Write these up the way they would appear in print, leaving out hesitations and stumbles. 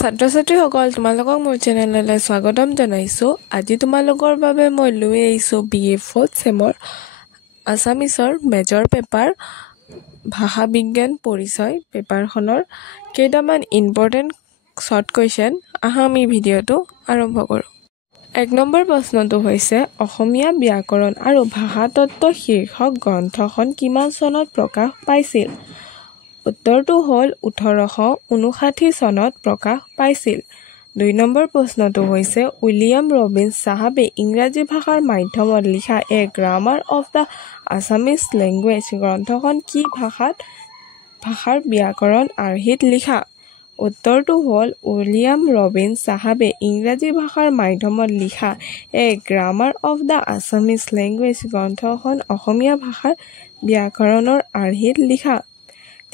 ছাত্ৰ-ছাত্ৰীসকল তোমালোকক মোৰ চেনেললৈ স্বাগতম জনাইছোঁ। আজি তোমালোকৰ বাবে মই লৈ আহিছোঁ BA 4th চেমৰ আছামিছৰ মেজৰ পেপাৰ ভাষা বিজ্ঞান পৰিচয় পেপাৰখনৰ কেইটামান ইম্পৰ্টেণ্ট শ্বৰ্ট কুৱেশ্যন। আহা আমি ভিডিঅ'টো আৰম্ভ কৰোঁ। 1 নম্বৰ প্ৰশ্নটো হৈছে অসমীয়া ব্যাকৰণ আৰু ভাষাতত্ত্ব শীৰ্ষক গ্ৰন্থখন কিমান চনত প্ৰকাশ পাইছিল? উত্তৰটো হ'ল 1859 চনত প্ৰকাশ পাইছিল। 2 নম্বৰ প্ৰশ্নটো হৈছে উইলিয়াম ৰবিন্স চাহাবে ইংৰাজী ভাষাৰ মাধ্যমত লিখা a grammar of the Assamese language গ্ৰন্থখন কি ভাষাৰ ব্যাকৰণ আৰ্হিত লিখা? উত্তৰটো হ'ল উইলিয়াম ৰবিন্স চাহাবে ইংৰাজী ভাষাৰ মাধ্যমত লিখা a grammar of the Assamese language গ্ৰন্থখন অসমীয়া ভাষাৰ ব্যাকৰণৰ আৰ্হিত লিখা।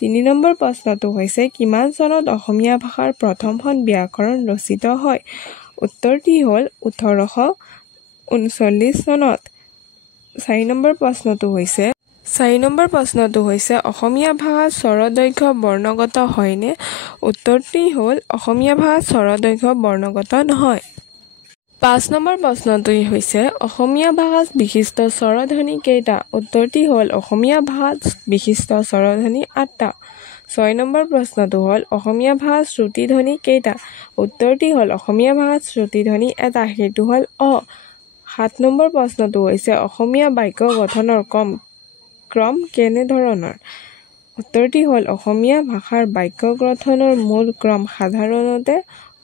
3 নম্বৰ প্ৰশ্নটো হৈছে কিমান চনত অসমীয়া ভাষাৰ প্ৰথমখন ব্যাকৰণ ৰচিত হয়? উত্তৰটি হ'ল 1839 চনত। 4 নম্বৰ প্ৰশ্নটো হৈছে অসমীয়া ভাষাত স্বৰদৈৰ্ঘ্য বৰ্ণগত হয়নে? উত্তৰটি হ'ল অসমীয়া ভাষাত স্বৰদৈৰ্ঘ্য বৰ্ণগত নহয়। 5 নম্বৰ প্ৰশ্নটো হৈছে অসমীয়া ভাষাত বিশিষ্ট স্বৰধ্বনি কেইটা? উত্তৰটি হ'ল অসমীয়া ভাষাত বিশিষ্ট স্বৰধ্বনি 8টা। 6 নম্বৰ প্ৰশ্নটো হ'ল অসমীয়া ভাষাত শ্ৰুতিধ্বনি কেইটা? উত্তৰটি হ'ল অসমীয়া ভাষাত শ্ৰুতিধ্বনি 1টা, সেইটো হ'ল অ। 7 নম্বৰ প্ৰশ্নটো হৈছে অসমীয়া বাক্য গঠনৰ ক্ৰম কেনেধৰণৰ? উত্তৰটি হ'ল অসমীয়া ভাষাৰ বাক্য গঠনৰ মূল ক্ৰম সাধাৰণতে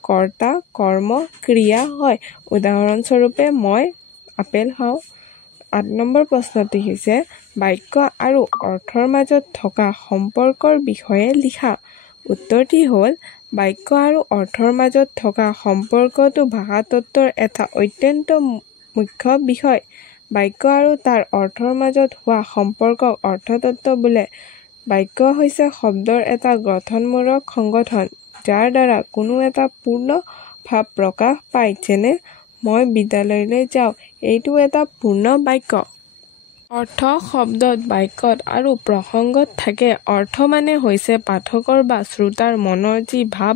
কৰ্তা, কৰ্ম, ক্ৰিয়া হয়। উদাহৰণস্বৰূপে মই আপেল খাওঁ। 8 নম্বৰ প্ৰশ্নটি হৈছে বাক্য আৰু অৰ্থৰ মাজত থকা সম্পৰ্কৰ বিষয়ে লিখা। উত্তৰটি হ'ল বাক্য আৰু অৰ্থৰ মাজত থকা সম্পৰ্কটো ভাষাতত্ত্বৰ এটা অত্যন্ত মুখ্য বিষয়। বাক্য আৰু তাৰ অৰ্থৰ মাজত হোৱা সম্পৰ্কক অৰ্থতত্ত্ব বোলে। বাক্য হৈছে শব্দৰ এটা গঠনমূলক সংগঠন যাৰ দ্বাৰা কোনো এটা পূৰ্ণ ভাৱ প্ৰকাশ পায়। যেনে মই বিদ্যালয়লৈ যাওঁ, এইটো এটা পূৰ্ণ বাক্য। অৰ্থ শব্দত, বাক্যত আৰু প্ৰসংগত থাকে। অৰ্থ মানে হৈছে পাঠকৰ বা শ্ৰোতাৰ মনৰ যি ভাৱ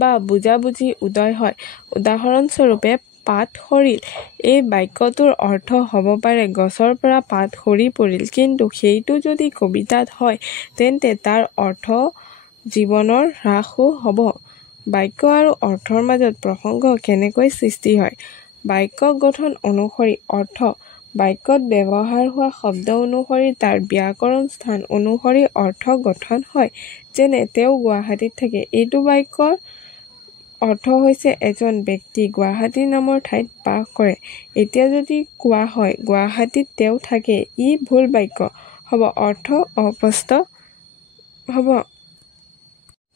বা বুজাবুজি উদয় হয়। উদাহৰণস্বৰূপে পাত সৰিল, এই বাক্যটোৰ অৰ্থ হ'ব পাৰে গছৰ পৰা পাত সৰি পৰিল, কিন্তু সেইটো যদি কবিতাত হয় তেন্তে তাৰ অৰ্থ জীৱনৰ হ্ৰাসো হ'ব। বাক্য আৰু অৰ্থৰ মাজত প্ৰসংগ কেনেকৈ সৃষ্টি হয়? বাক্য গঠন অনুসৰি অৰ্থ, বাক্যত ব্যৱহাৰ হোৱা শব্দ অনুসৰি তাৰ ব্যাকৰণ স্থান অনুসৰি অৰ্থ গঠন হয়। যেনে তেওঁ গুৱাহাটীত থাকে, এইটো বাক্যৰ অৰ্থ হৈছে এজন ব্যক্তি গুৱাহাটী নামৰ ঠাইত বাস কৰে। এতিয়া যদি কোৱা হয় গুৱাহাটীত তেওঁ থাকে, ই ভুল বাক্য হ'ব, অৰ্থ অস্পষ্ট হ'ব।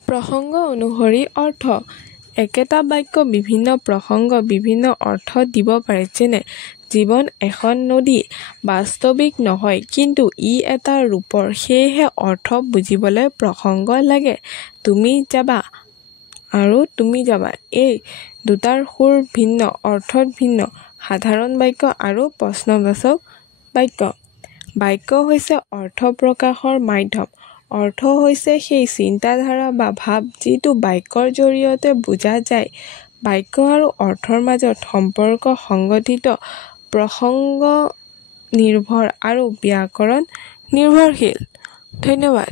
প্ৰসংগ অনুসৰি অৰ্থ, একেটা বাক্য বিভিন্ন প্ৰসংগ বিভিন্ন অৰ্থ দিব পাৰে। যেনে জীৱন এখন নদী বাস্তৱিক নহয়, কিন্তু ই এটা ৰূপৰ, সেয়েহে অৰ্থ বুজিবলৈ প্ৰসংগ লাগে। তুমি যাবা আৰু তুমি যাবা, এই দুটাৰ সুৰ ভিন্ন, অৰ্থ ভিন্ন। সাধাৰণ বাক্য আৰু প্ৰশ্নবাচক বাক্য। বাক্য হৈছে অৰ্থ প্ৰকাশৰ মাধ্যম। অৰ্থ হৈছে সেই চিন্তাধাৰা বা ভাৱ যিটো বাক্যৰ জৰিয়তে বুজা যায়। বাক্য আৰু অৰ্থৰ মাজত সম্পৰ্ক সংগঠিত, প্ৰসংগ নিৰ্ভৰ আৰু ব্যাকৰণ নিৰ্ভৰশীল। ধন্যবাদ।